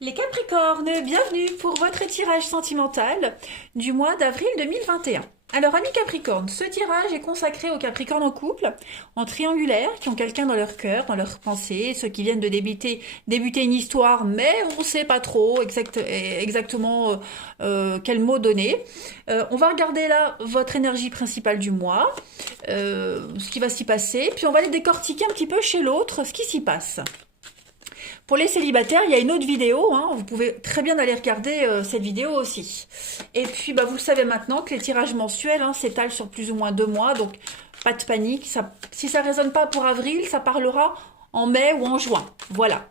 Les Capricornes, bienvenue pour votre tirage sentimental du mois d'avril 2021. Alors, amis Capricornes, ce tirage est consacré aux Capricornes en couple, en triangulaire, qui ont quelqu'un dans leur cœur, dans leurs pensées, ceux qui viennent de débuter une histoire, mais on ne sait pas trop exactement quel mot donner. On va regarder là votre énergie principale du mois, ce qui va s'y passer, puis on va aller décortiquer un petit peu chez l'autre ce qui s'y passe. Pour les célibataires, il y a une autre vidéo, hein, vous pouvez très bien aller regarder cette vidéo aussi. Et puis, vous le savez maintenant que les tirages mensuels s'étalent sur plus ou moins 2 mois, donc pas de panique. Si ça ne résonne pas pour avril, ça parlera en mai ou en juin. Voilà.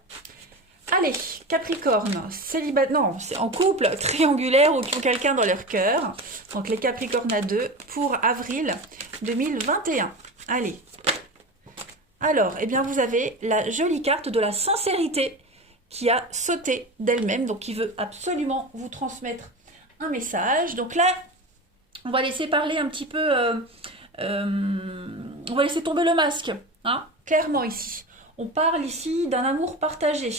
Allez, Capricorne, célibataire, non, c'est en couple, triangulaire ou qui ont quelqu'un dans leur cœur. Donc les Capricornes à deux pour avril 2021. Allez. Alors, eh bien, vous avez la jolie carte de la sincérité qui a sauté d'elle-même, donc qui veut absolument vous transmettre un message. Donc là, on va laisser parler un petit peu, on va laisser tomber le masque, hein, clairement ici. On parle ici d'un amour partagé,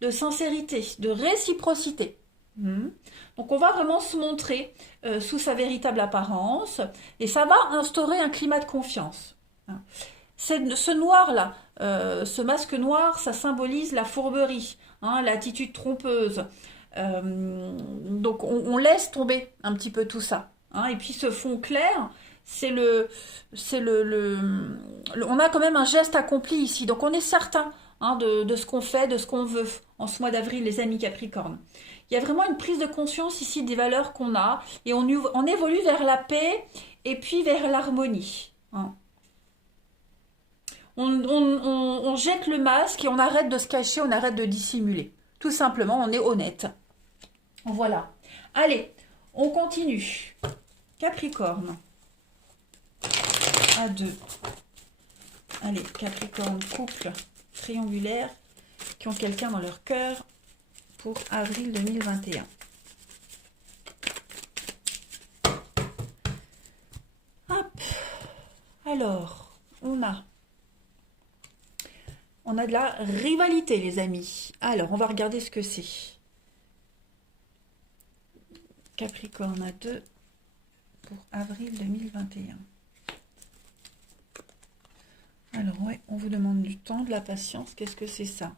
de sincérité, de réciprocité. Donc on va vraiment se montrer sous sa véritable apparence et ça va instaurer un climat de confiance. Hein. Ce noir-là, ce masque noir, ça symbolise la fourberie, hein, l'attitude trompeuse. Donc on laisse tomber un petit peu tout ça. Hein, et puis ce fond clair, on a quand même un geste accompli ici. Donc on est certain de ce qu'on fait, de ce qu'on veut en ce mois d'avril, les amis Capricornes. Il y a vraiment une prise de conscience ici des valeurs qu'on a et on évolue vers la paix et puis vers l'harmonie. Hein. On jette le masque et on arrête de se cacher, on arrête de dissimuler. Tout simplement, on est honnête. Voilà. Allez, on continue. Capricorne. À deux. Allez, Capricorne, couple triangulaire qui ont quelqu'un dans leur cœur pour avril 2021. Hop. Alors, on a de la rivalité, les amis. Alors, on va regarder ce que c'est. Capricorne à 2 pour avril 2021. Alors, ouais, on vous demande du temps, de la patience. Qu'est-ce que c'est ça?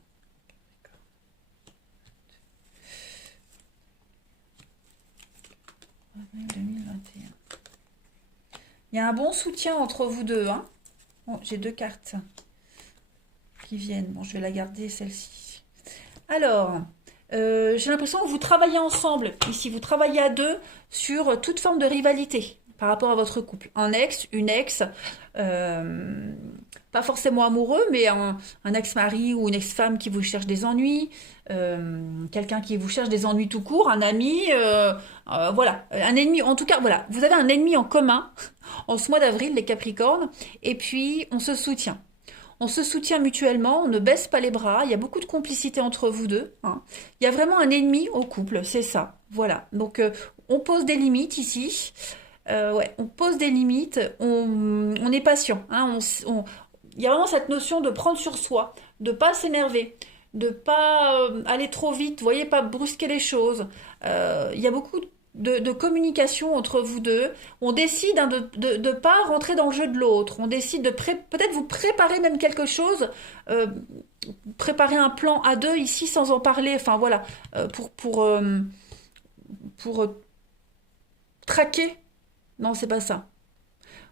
Avril 2021. Il y a un bon soutien entre vous deux. Hein. Bon, j'ai 2 cartes qui viennent. Bon, je vais la garder, celle-ci. Alors, j'ai l'impression que vous travaillez ensemble. Ici, vous travaillez à deux sur toute forme de rivalité par rapport à votre couple. Un ex, une ex, pas forcément amoureux, mais un ex-mari ou une ex-femme qui vous cherche des ennuis, quelqu'un qui vous cherche des ennuis tout court, un ami, voilà, un ennemi. En tout cas, voilà, vous avez un ennemi en commun en ce mois d'avril, les Capricornes, et puis on se soutient. On se soutient mutuellement, on ne baisse pas les bras, il y a beaucoup de complicité entre vous deux. Hein. Il y a vraiment un ennemi au couple, c'est ça. Voilà, donc on pose des limites ici. Ouais, on pose des limites, on est patient. Hein, il y a vraiment cette notion de prendre sur soi, de pas s'énerver, de pas aller trop vite, vous voyez, pas brusquer les choses. Il y a beaucoup de communication entre vous deux. On décide de ne pas rentrer dans le jeu de l'autre. On décide de peut-être vous préparer même quelque chose, euh, préparer un plan à deux ici sans en parler. Enfin voilà, pour traquer. Non, c'est pas ça.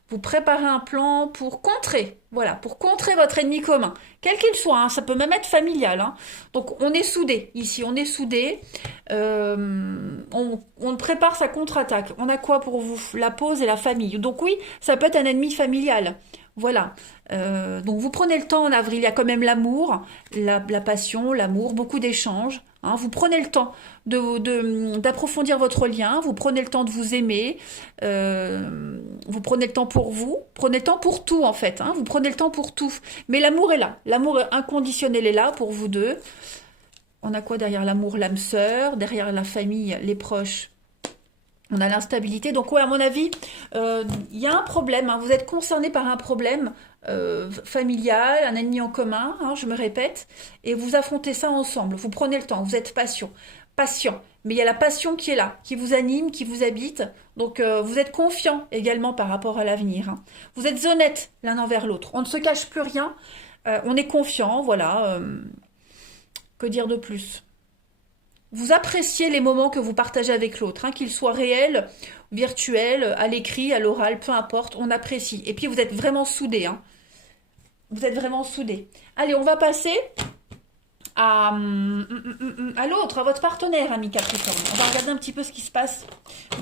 Vous préparez un plan pour contrer, voilà, pour contrer votre ennemi commun, quel qu'il soit, hein, ça peut même être familial. Hein. Donc on est soudés, ici, on est soudés, on prépare sa contre-attaque. On a quoi pour vous? La pause et la famille. Donc oui, ça peut être un ennemi familial. Voilà. Donc vous prenez le temps en avril, il y a quand même l'amour, la passion, l'amour, beaucoup d'échanges. Hein. Vous prenez le temps d'approfondir votre lien, vous prenez le temps de vous aimer, vous prenez le temps pour vous, prenez le temps pour tout en fait, hein. Vous prenez le temps pour tout. Mais l'amour est là, l'amour inconditionnel est là pour vous deux. On a quoi derrière l'amour? L'âme sœur, derrière la famille, les proches, On a l'instabilité. Donc, ouais, à mon avis, il y a un problème. Hein. Vous êtes concerné par un problème familial, un ennemi en commun, hein, je me répète, et vous affrontez ça ensemble. Vous prenez le temps, vous êtes patient. Mais il y a la passion qui est là, qui vous anime, qui vous habite. Donc, vous êtes confiant également par rapport à l'avenir. Hein. Vous êtes honnête l'un envers l'autre. On ne se cache plus rien. On est confiant, voilà. Que dire de plus? Vous appréciez les moments que vous partagez avec l'autre, hein, qu'ils soient réels, virtuels, à l'écrit, à l'oral, peu importe, on apprécie. Et puis vous êtes vraiment soudés. Hein. Vous êtes vraiment soudés. Allez, on va passer à l'autre, à votre partenaire, ami Capricorne. On va regarder un petit peu ce qui se passe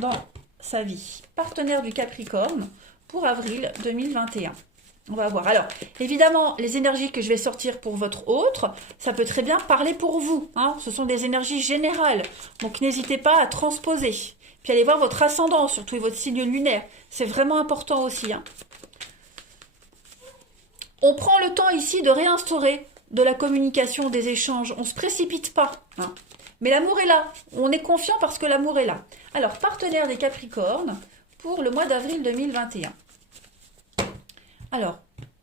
dans sa vie. Partenaire du Capricorne pour avril 2021. On va voir. Alors, évidemment, les énergies que je vais sortir pour votre autre, ça peut très bien parler pour vous. Hein. Ce sont des énergies générales. Donc, n'hésitez pas à transposer. Puis, allez voir votre ascendant, surtout et votre signe lunaire. C'est vraiment important aussi. Hein. On prend le temps ici de réinstaurer de la communication, des échanges. On ne se précipite pas. Hein. Mais l'amour est là. On est confiant parce que l'amour est là. Alors, partenaire des Capricornes pour le mois d'avril 2021. Alors,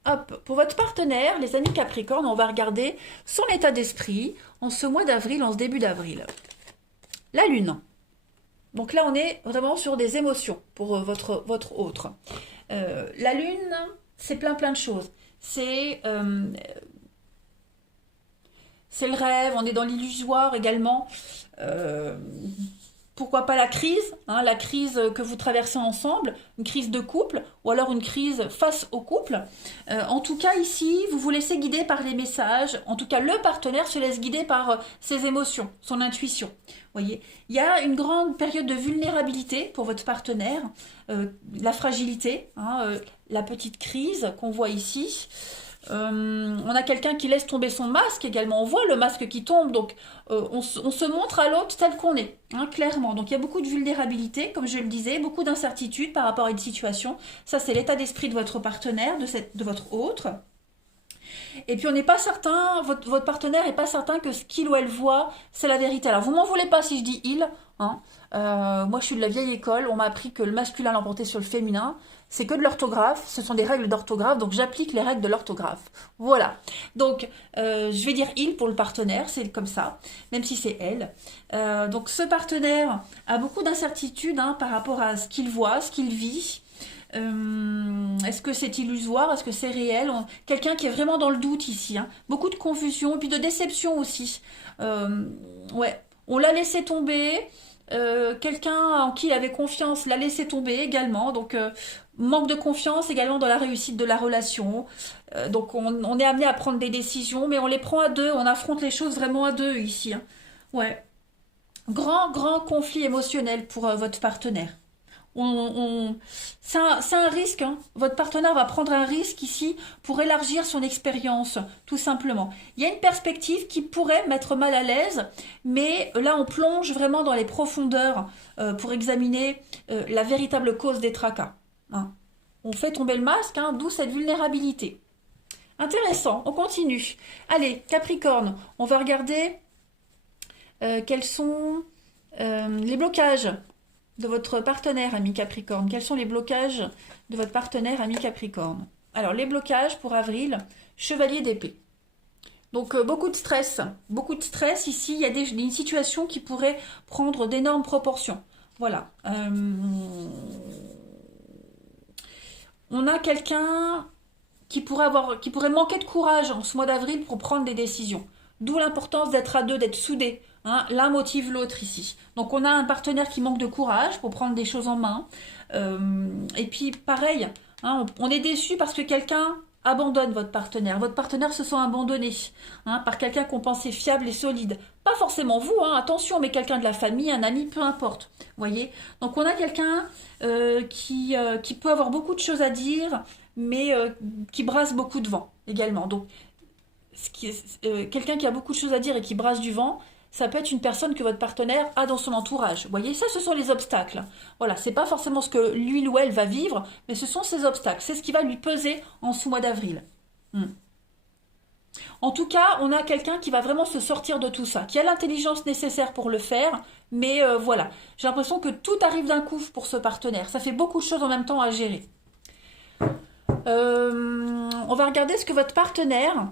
hop, pour votre partenaire, les amis Capricorne, on va regarder son état d'esprit en ce mois d'avril, en ce début d'avril. La Lune. Donc là, on est vraiment sur des émotions pour votre autre. La Lune, c'est plein de choses. C'est le rêve, on est dans l'illusoire également. Pourquoi pas la crise, hein, la crise que vous traversez ensemble, une crise de couple, ou alors une crise face au couple. En tout cas, ici, vous vous laissez guider par les messages. En tout cas, le partenaire se laisse guider par ses émotions, son intuition. Voyez, il y a une grande période de vulnérabilité pour votre partenaire, la fragilité, hein, la petite crise qu'on voit ici. On a quelqu'un qui laisse tomber son masque également. On voit le masque qui tombe, donc on se montre à l'autre tel qu'on est, hein, clairement. Donc il y a beaucoup de vulnérabilité, comme je le disais, beaucoup d'incertitude par rapport à une situation. Ça, c'est l'état d'esprit de votre partenaire, de votre autre. Et puis on n'est pas certain, votre partenaire n'est pas certain que ce qu'il ou elle voit, c'est la vérité. Alors vous m'en voulez pas si je dis il. Hein. Moi je suis de la vieille école, on m'a appris que le masculin l'emportait sur le féminin. C'est que de l'orthographe, ce sont des règles d'orthographe, donc j'applique les règles de l'orthographe. Voilà. Donc je vais dire il pour le partenaire, c'est comme ça, même si c'est elle. Donc ce partenaire a beaucoup d'incertitudes, hein, par rapport à ce qu'il voit, ce qu'il vit. Est-ce que c'est illusoire? Est-ce que c'est réel? Quelqu'un qui est vraiment dans le doute ici. Hein. Beaucoup de confusion, et puis de déception aussi. Ouais, on l'a laissé tomber. Quelqu'un en qui il avait confiance l'a laissé tomber également. Donc, manque de confiance également dans la réussite de la relation. Donc, on est amené à prendre des décisions, mais on les prend à deux. On affronte les choses vraiment à deux ici. Hein. Ouais. Grand conflit émotionnel pour votre partenaire. C'est un risque. Hein. Votre partenaire va prendre un risque ici pour élargir son expérience, tout simplement. Il y a une perspective qui pourrait mettre mal à l'aise, mais là, on plonge vraiment dans les profondeurs pour examiner la véritable cause des tracas. Hein. On fait tomber le masque, hein, d'où cette vulnérabilité. Intéressant, on continue. Allez, Capricorne, on va regarder quels sont les blocages de votre partenaire, ami Capricorne. Quels sont les blocages de votre partenaire, ami Capricorne? Alors, les blocages pour avril, chevalier d'épée. Donc, beaucoup de stress. Beaucoup de stress. Ici, il y a une situation qui pourrait prendre d'énormes proportions. Voilà. On a quelqu'un qui pourrait manquer de courage en ce mois d'avril pour prendre des décisions. D'où l'importance d'être à deux, d'être soudés. Hein, l'un motive l'autre ici. Donc on a un partenaire qui manque de courage pour prendre des choses en main. Et puis pareil, hein, on est déçu parce que quelqu'un abandonne votre partenaire. Votre partenaire se sent abandonné, hein, par quelqu'un qu'on pensait fiable et solide. Pas forcément vous, hein, attention, mais quelqu'un de la famille, un ami, peu importe. Voyez. Donc on a quelqu'un qui peut avoir beaucoup de choses à dire, mais qui brasse beaucoup de vent également. Donc quelqu'un qui a beaucoup de choses à dire et qui brasse du vent, ça peut être une personne que votre partenaire a dans son entourage. Vous voyez, ça, ce sont les obstacles. Voilà, c'est pas forcément ce que lui ou elle va vivre, mais ce sont ses obstacles. C'est ce qui va lui peser en ce mois d'avril. En tout cas, on a quelqu'un qui va vraiment se sortir de tout ça, qui a l'intelligence nécessaire pour le faire, mais voilà. J'ai l'impression que tout arrive d'un coup pour ce partenaire. Ça fait beaucoup de choses en même temps à gérer. On va regarder ce que votre partenaire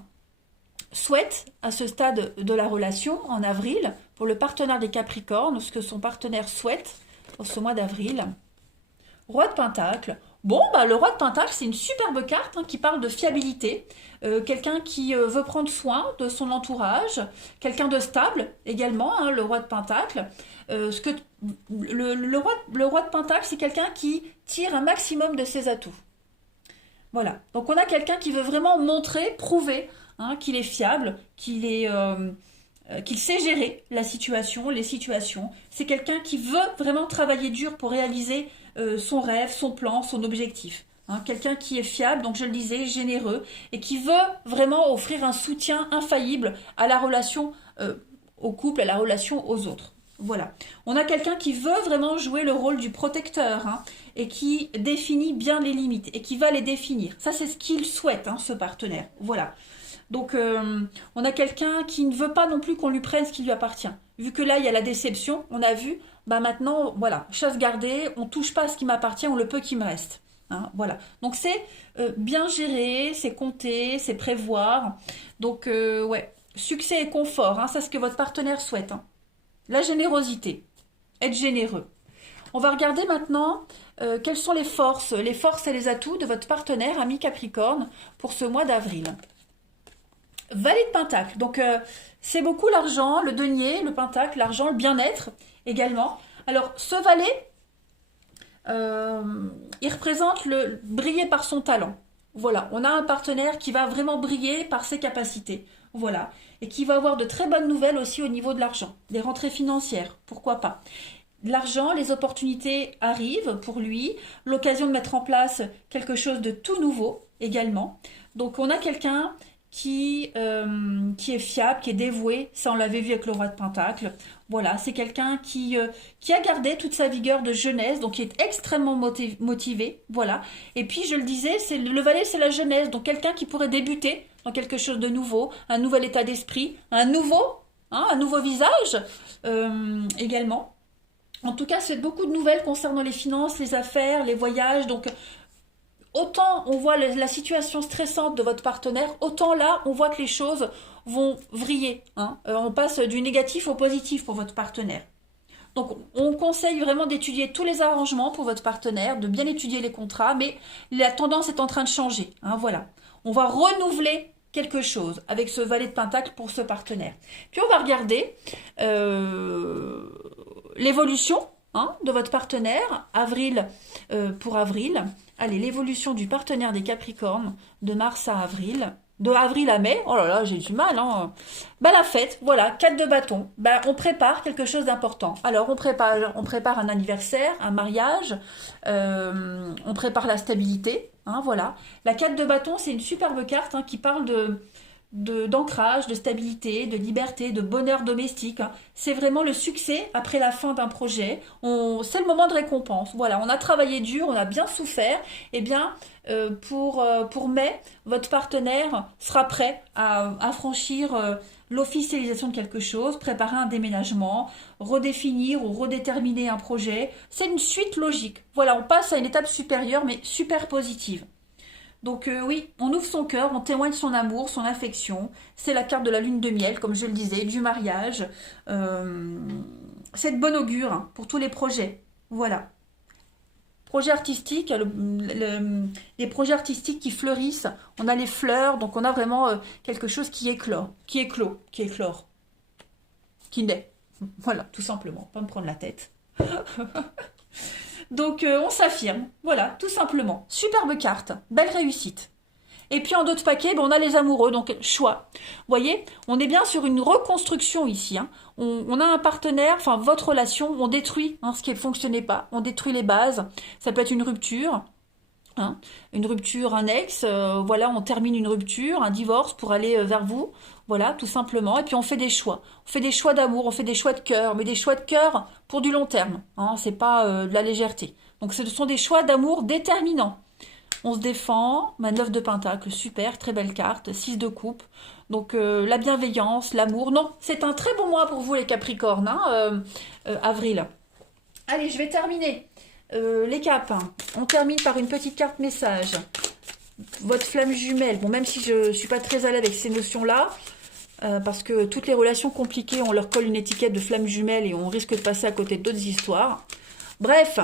souhaite à ce stade de la relation en avril pour le partenaire des Capricornes, ce que son partenaire souhaite pour ce mois d'avril. Roi de Pentacle. Bon, bah, le roi de Pentacle, c'est une superbe carte qui parle de fiabilité. Quelqu'un qui veut prendre soin de son entourage. Quelqu'un de stable également, le roi de Pentacle. Le roi de Pentacle, c'est quelqu'un qui tire un maximum de ses atouts. Voilà. Donc on a quelqu'un qui veut vraiment montrer, prouver qu'il est fiable, qu'il sait gérer la situation, les situations. C'est quelqu'un qui veut vraiment travailler dur pour réaliser son rêve, son plan, son objectif. Quelqu'un qui est fiable, donc je le disais, généreux, et qui veut vraiment offrir un soutien infaillible à la relation au couple, à la relation aux autres. Voilà. On a quelqu'un qui veut vraiment jouer le rôle du protecteur et qui définit bien les limites et qui va les définir. Ça, c'est ce qu'il souhaite, ce partenaire. Voilà. Donc, on a quelqu'un qui ne veut pas non plus qu'on lui prenne ce qui lui appartient. Vu que là, il y a la déception, on a vu, maintenant, voilà, chasse gardée, on ne touche pas à ce qui m'appartient ou le peu qui me reste. Voilà. Donc, c'est bien gérer, c'est compter, c'est prévoir. Donc, ouais, succès et confort, c'est ce que votre partenaire souhaite. La générosité, être généreux. On va regarder maintenant quelles sont les forces et les atouts de votre partenaire, ami Capricorne, pour ce mois d'avril. Valet de Pentacle, donc c'est beaucoup l'argent, le denier, le Pentacle, l'argent, le bien-être également. Alors ce valet, il représente le briller par son talent. Voilà, on a un partenaire qui va vraiment briller par ses capacités. Voilà, et qui va avoir de très bonnes nouvelles aussi au niveau de l'argent, des rentrées financières, pourquoi pas. L'argent, les opportunités arrivent pour lui, l'occasion de mettre en place quelque chose de tout nouveau également. Donc on a quelqu'un qui est fiable, qui est dévoué, ça on l'avait vu avec le roi de Pentacle. Voilà, c'est quelqu'un qui a gardé toute sa vigueur de jeunesse, donc qui est extrêmement motivé, voilà. Et puis je le disais, le valet c'est la jeunesse, donc quelqu'un qui pourrait débuter dans quelque chose de nouveau, un nouvel état d'esprit, un nouveau visage également. En tout cas, c'est beaucoup de nouvelles concernant les finances, les affaires, les voyages, donc autant on voit la situation stressante de votre partenaire, autant là, on voit que les choses vont vriller. On passe du négatif au positif pour votre partenaire. Donc, on conseille vraiment d'étudier tous les arrangements pour votre partenaire, de bien étudier les contrats, mais la tendance est en train de changer. Voilà. On va renouveler quelque chose avec ce valet de Pentacle pour ce partenaire. Puis, on va regarder l'évolution de votre partenaire, avril pour avril. Allez, l'évolution du partenaire des Capricornes de mars à avril. De avril à mai, oh là là, j'ai du mal. La fête, voilà, 4 de bâton. On prépare quelque chose d'important. Alors, on prépare un anniversaire, un mariage, on prépare la stabilité, voilà. La 4 de bâton, c'est une superbe carte qui parle d'ancrage, de stabilité, de liberté, de bonheur domestique. C'est vraiment le succès après la fin d'un projet. C'est le moment de récompense. Voilà, on a travaillé dur, on a bien souffert. Eh bien, pour mai, votre partenaire sera prêt à franchir l'officialisation de quelque chose, préparer un déménagement, redéfinir ou redéterminer un projet. C'est une suite logique. Voilà, on passe à une étape supérieure, mais super positive. Donc oui, on ouvre son cœur, on témoigne son amour, son affection. C'est la carte de la lune de miel, comme je le disais, du mariage. C'est de bon augure pour tous les projets. Voilà. Projets artistiques, les projets artistiques qui fleurissent. On a les fleurs, donc on a vraiment quelque chose qui éclore, qui naît. Voilà, tout simplement, pas me prendre la tête. Donc on s'affirme, voilà, tout simplement. Superbe carte, belle réussite. Et puis en d'autres paquets, on a les amoureux, donc choix. Vous voyez, on est bien sur une reconstruction ici. On a un partenaire, enfin votre relation, on détruit ce qui ne fonctionnait pas, on détruit les bases. Ça peut être une rupture, un ex, voilà, on termine une rupture, un divorce pour aller vers vous. Voilà, tout simplement. Et puis on fait des choix. On fait des choix d'amour, on fait des choix de cœur, mais des choix de cœur pour du long terme. C'est pas de la légèreté. Donc ce sont des choix d'amour déterminants. On se défend, 9 de pentacle, super, très belle carte, 6 de coupe. Donc la bienveillance, l'amour. Non, c'est un très bon mois pour vous les Capricornes, hein, avril. Allez, je vais terminer. Les capes, hein. On termine par une petite carte message. Votre flamme jumelle. Bon, même si je ne suis pas très à l'aise avec ces notions-là, parce que toutes les relations compliquées, on leur colle une étiquette de flamme jumelle et on risque de passer à côté d'autres histoires. Bref,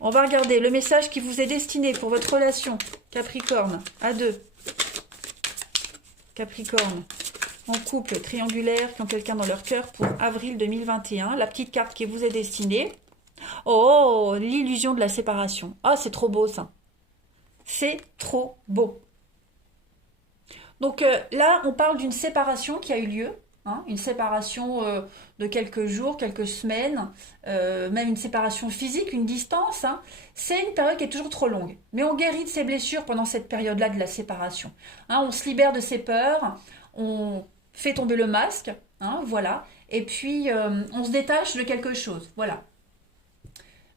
on va regarder le message qui vous est destiné pour votre relation Capricorne à deux. Capricorne en couple triangulaire qui ont quelqu'un dans leur cœur pour avril 2021. La petite carte qui vous est destinée. Oh, l'illusion de la séparation. Ah, c'est trop beau ça. C'est trop beau. Donc là, on parle d'une séparation qui a eu lieu. Hein, une séparation de quelques jours, quelques semaines, même une séparation physique, une distance. Hein. C'est une période qui est toujours trop longue. Mais on guérit de ses blessures pendant cette période-là de la séparation. Hein, on se libère de ses peurs, on fait tomber le masque, hein, voilà. Et puis, on se détache de quelque chose, voilà.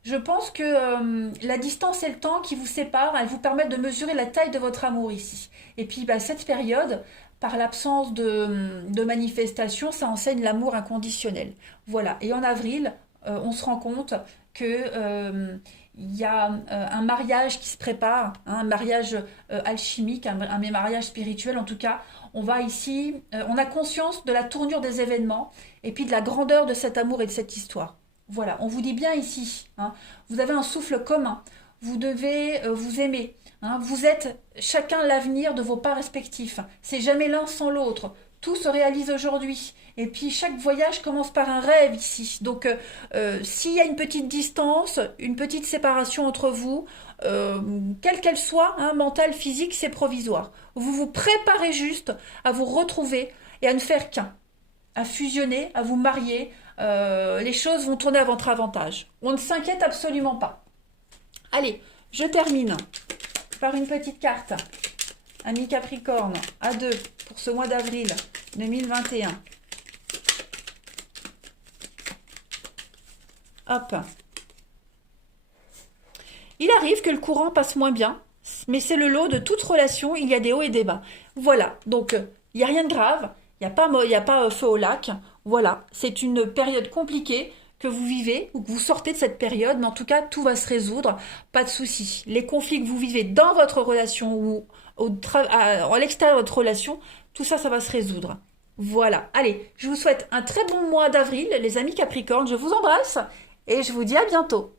Je pense que la distance et le temps qui vous séparent, elles vous permettent de mesurer la taille de votre amour ici. Et puis, cette période, par l'absence de manifestation, ça enseigne l'amour inconditionnel. Voilà. Et en avril, on se rend compte que il y a un mariage qui se prépare, hein, un mariage alchimique, un mariage spirituel en tout cas. On va ici, on a conscience de la tournure des événements et puis de la grandeur de cet amour et de cette histoire. Voilà, on vous dit bien ici, hein, vous avez un souffle commun, vous devez vous aimer, hein, vous êtes chacun l'avenir de vos pas respectifs, c'est jamais l'un sans l'autre, tout se réalise aujourd'hui, et puis chaque voyage commence par un rêve ici, donc s'il y a une petite distance, une petite séparation entre vous, quelle qu'elle soit, hein, mentale, physique, c'est provisoire, vous vous préparez juste à vous retrouver et à ne faire qu'un, à fusionner, à vous marier, les choses vont tourner à votre avantage. On ne s'inquiète absolument pas. Allez, je termine par une petite carte. Ami Capricorne, à deux pour ce mois d'avril 2021. Hop. Il arrive que le courant passe moins bien, mais c'est le lot de toute relation, il y a des hauts et des bas. Voilà, donc il n'y a rien de grave, il n'y a pas feu au lac. Voilà, c'est une période compliquée que vous vivez ou que vous sortez de cette période, mais en tout cas, tout va se résoudre, pas de souci. Les conflits que vous vivez dans votre relation ou à l'extérieur de votre relation, tout ça, ça va se résoudre. Voilà, allez, je vous souhaite un très bon mois d'avril, les amis Capricornes, je vous embrasse et je vous dis à bientôt.